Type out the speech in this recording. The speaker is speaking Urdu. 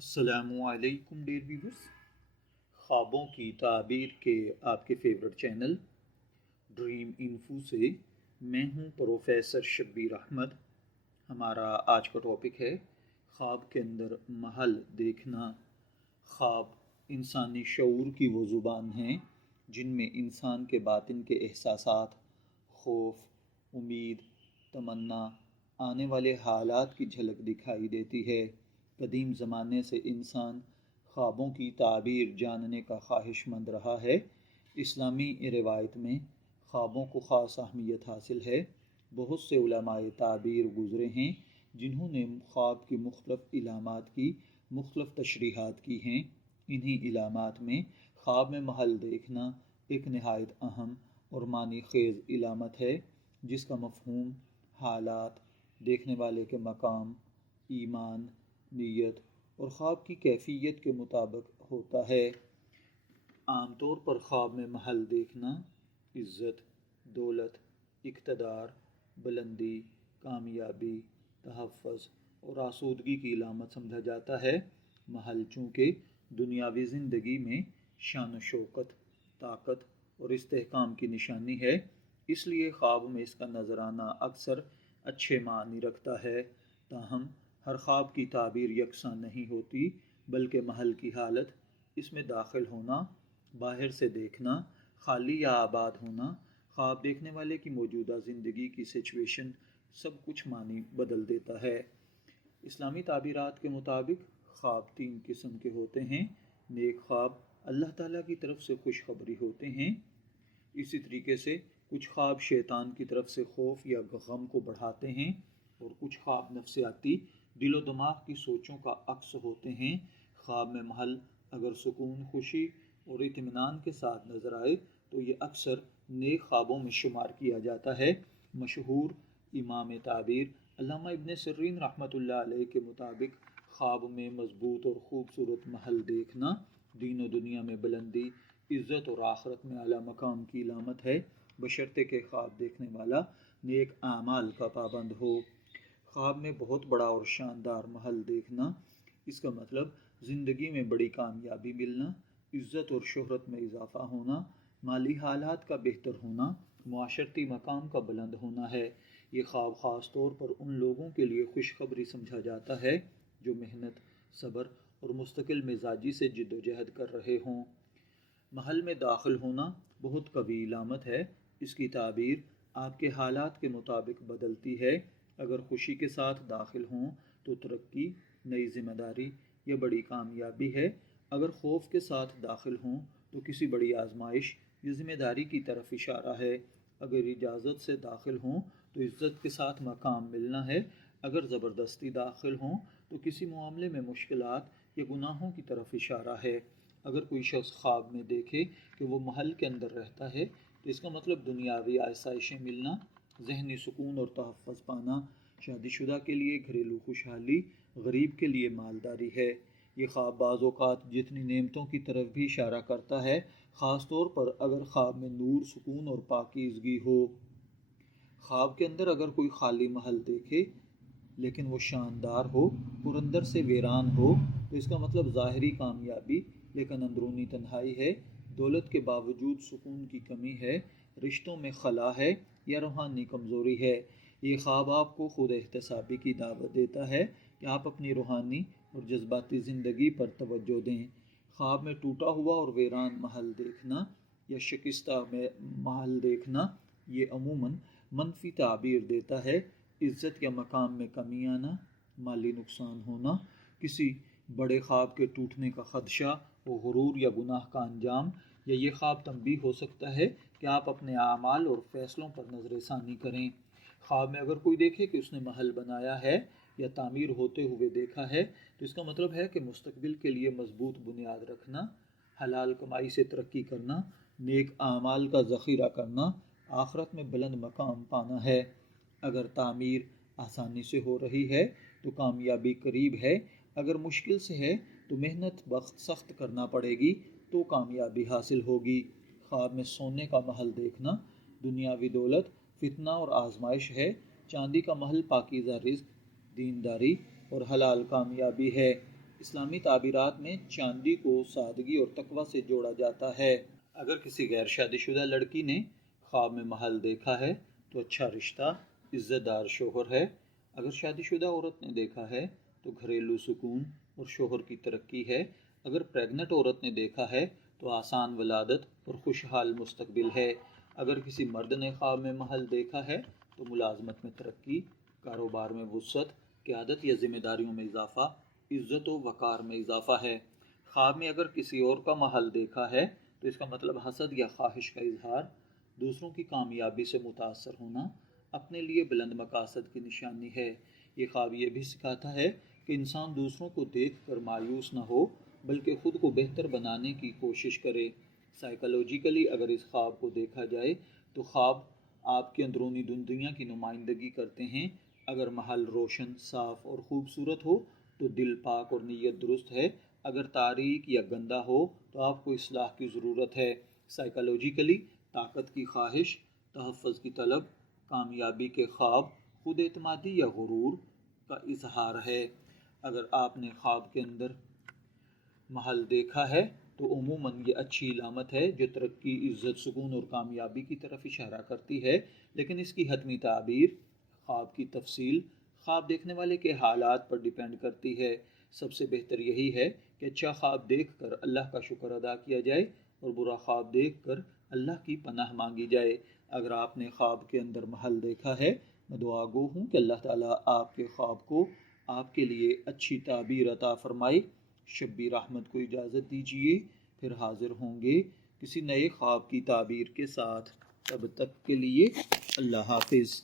السلام علیکم ڈیئر ویورز، خوابوں کی تعبیر کے آپ کے فیورٹ چینل ڈریم انفو سے میں ہوں پروفیسر شبیر احمد۔ ہمارا آج کا ٹاپک ہے خواب کے اندر محل دیکھنا۔ خواب انسانی شعور کی وہ زبان ہیں جن میں انسان کے باطن کے احساسات، خوف، امید، تمنا، آنے والے حالات کی جھلک دکھائی دیتی ہے۔ قدیم زمانے سے انسان خوابوں کی تعبیر جاننے کا خواہش مند رہا ہے۔ اسلامی روایت میں خوابوں کو خاص اہمیت حاصل ہے۔ بہت سے علماء تعبیر گزرے ہیں جنہوں نے خواب کی مختلف علامات کی مختلف تشریحات کی ہیں۔ انہی علامات میں خواب میں محل دیکھنا ایک نہایت اہم اور معنی خیز علامت ہے، جس کا مفہوم حالات، دیکھنے والے کے مقام، ایمان، نیت اور خواب کی کیفیت کے مطابق ہوتا ہے۔ عام طور پر خواب میں محل دیکھنا عزت، دولت، اقتدار، بلندی، کامیابی، تحفظ اور آسودگی کی علامت سمجھا جاتا ہے۔ محل چونکہ دنیاوی زندگی میں شان و شوکت، طاقت اور استحکام کی نشانی ہے، اس لیے خواب میں اس کا نظر آنا اکثر اچھے معنی رکھتا ہے۔ تاہم ہر خواب کی تعبیر یکساں نہیں ہوتی، بلکہ محل کی حالت، اس میں داخل ہونا، باہر سے دیکھنا، خالی یا آباد ہونا، خواب دیکھنے والے کی موجودہ زندگی کی سچویشن، سب کچھ معنی بدل دیتا ہے۔ اسلامی تعبیرات کے مطابق خواب 3 قسم کے ہوتے ہیں۔ نیک خواب اللہ تعالیٰ کی طرف سے خوشخبری ہوتے ہیں۔ اسی طریقے سے کچھ خواب شیطان کی طرف سے خوف یا غم کو بڑھاتے ہیں، اور کچھ خواب نفسیاتی دل و دماغ کی سوچوں کا عکس ہوتے ہیں۔ خواب میں محل اگر سکون، خوشی اور اطمینان کے ساتھ نظر آئے تو یہ اکثر نیک خوابوں میں شمار کیا جاتا ہے۔ مشہور امام تعبیر علامہ ابن سیرین رحمۃ اللہ علیہ کے مطابق خواب میں مضبوط اور خوبصورت محل دیکھنا دین و دنیا میں بلندی، عزت اور آخرت میں اعلیٰ مقام کی علامت ہے، بشرطے کہ خواب دیکھنے والا نیک اعمال کا پابند ہو۔ خواب میں بہت بڑا اور شاندار محل دیکھنا، اس کا مطلب زندگی میں بڑی کامیابی ملنا، عزت اور شہرت میں اضافہ ہونا، مالی حالات کا بہتر ہونا، معاشرتی مقام کا بلند ہونا ہے۔ یہ خواب خاص طور پر ان لوگوں کے لیے خوشخبری سمجھا جاتا ہے جو محنت، صبر اور مستقل مزاجی سے جد و جہد کر رہے ہوں۔ محل میں داخل ہونا بہت قوی علامت ہے۔ اس کی تعبیر آپ کے حالات کے مطابق بدلتی ہے۔ اگر خوشی کے ساتھ داخل ہوں تو ترقی، نئی ذمہ داری یا بڑی کامیابی ہے۔ اگر خوف کے ساتھ داخل ہوں تو کسی بڑی آزمائش یا ذمہ داری کی طرف اشارہ ہے۔ اگر اجازت سے داخل ہوں تو عزت کے ساتھ مقام ملنا ہے۔ اگر زبردستی داخل ہوں تو کسی معاملے میں مشکلات یا گناہوں کی طرف اشارہ ہے۔ اگر کوئی شخص خواب میں دیکھے کہ وہ محل کے اندر رہتا ہے تو اس کا مطلب دنیاوی آسائشیں ملنا، ذہنی سکون اور تحفظ پانا، شادی شدہ کے لیے گھریلو خوشحالی، غریب کے لیے مالداری ہے۔ یہ خواب بعض اوقات جتنی نعمتوں کی طرف بھی اشارہ کرتا ہے، خاص طور پر اگر خواب میں نور، سکون اور پاکیزگی ہو۔ خواب کے اندر اگر کوئی خالی محل دیکھے لیکن وہ شاندار ہو اور اندر سے ویران ہو تو اس کا مطلب ظاہری کامیابی لیکن اندرونی تنہائی ہے، دولت کے باوجود سکون کی کمی ہے، رشتوں میں خلا ہے یا روحانی کمزوری ہے۔ یہ خواب آپ کو خود احتسابی کی دعوت دیتا ہے کہ آپ اپنی روحانی اور جذباتی زندگی پر توجہ دیں۔ خواب میں ٹوٹا ہوا اور ویران محل دیکھنا یا شکستہ محل دیکھنا یہ عموماً منفی تعبیر دیتا ہے۔ عزت یا مقام میں کمی آنا، مالی نقصان ہونا، کسی بڑے خواب کے ٹوٹنے کا خدشہ اور غرور یا گناہ کا انجام، یا یہ خواب تنبیہ ہو سکتا ہے کہ آپ اپنے اعمال اور فیصلوں پر نظر ثانی کریں۔ خواب میں اگر کوئی دیکھے کہ اس نے محل بنایا ہے یا تعمیر ہوتے ہوئے دیکھا ہے تو اس کا مطلب ہے کہ مستقبل کے لیے مضبوط بنیاد رکھنا، حلال کمائی سے ترقی کرنا، نیک اعمال کا ذخیرہ کرنا، آخرت میں بلند مقام پانا ہے۔ اگر تعمیر آسانی سے ہو رہی ہے تو کامیابی قریب ہے، اگر مشکل سے ہے تو محنت وقت سخت کرنا پڑے گی تو کامیابی حاصل ہوگی۔ خواب میں سونے کا محل دیکھنا دنیاوی دولت، فتنہ اور آزمائش ہے، چاندی کا محل پاکیزہ رزق، دینداری اور حلال کامیابی ہے۔ اسلامی تعبیرات میں چاندی کو سادگی اور تقوی سے جوڑا جاتا ہے۔ اگر کسی غیر شادی شدہ لڑکی نے خواب میں محل دیکھا ہے تو اچھا رشتہ، عزت دار شوہر ہے۔ اگر شادی شدہ عورت نے دیکھا ہے تو گھریلو سکون اور شوہر کی ترقی ہے۔ اگر پریگننٹ عورت نے دیکھا ہے تو آسان ولادت اور خوشحال مستقبل ہے۔ اگر کسی مرد نے خواب میں محل دیکھا ہے تو ملازمت میں ترقی، کاروبار میں وسعت، قیادت یا ذمہ داریوں میں اضافہ، عزت و وقار میں اضافہ ہے۔ خواب میں اگر کسی اور کا محل دیکھا ہے تو اس کا مطلب حسد یا خواہش کا اظہار، دوسروں کی کامیابی سے متاثر ہونا، اپنے لیے بلند مقاصد کی نشانی ہے۔ یہ خواب یہ بھی سکھاتا ہے کہ انسان دوسروں کو دیکھ کر مایوس نہ ہو بلکہ خود کو بہتر بنانے کی کوشش کرے۔ سائیکالوجیکلی اگر اس خواب کو دیکھا جائے تو خواب آپ کی اندرونی دنیا کی نمائندگی کرتے ہیں۔ اگر محل روشن، صاف اور خوبصورت ہو تو دل پاک اور نیت درست ہے۔ اگر تاریک یا گندا ہو تو آپ کو اصلاح کی ضرورت ہے۔ سائیکالوجیکلی طاقت کی خواہش، تحفظ کی طلب، کامیابی کے خواب خود اعتمادی یا غرور کا اظہار ہے۔ اگر آپ نے خواب کے اندر محل دیکھا ہے تو عموماً یہ اچھی علامت ہے جو ترقی، عزت، سکون اور کامیابی کی طرف اشارہ کرتی ہے، لیکن اس کی حتمی تعبیر، خواب کی تفصیل، خواب دیکھنے والے کے حالات پر ڈیپینڈ کرتی ہے۔ سب سے بہتر یہی ہے کہ اچھا خواب دیکھ کر اللہ کا شکر ادا کیا جائے اور برا خواب دیکھ کر اللہ کی پناہ مانگی جائے۔ اگر آپ نے خواب کے اندر محل دیکھا ہے، میں دعا گو ہوں کہ اللہ تعالیٰ آپ کے خواب کو آپ کے لیے اچھی تعبیر عطا فرمائے۔ شبیر احمد کو اجازت دیجیے، پھر حاضر ہوں گے کسی نئے خواب کی تعبیر کے ساتھ۔ تب تک کے لیے اللہ حافظ۔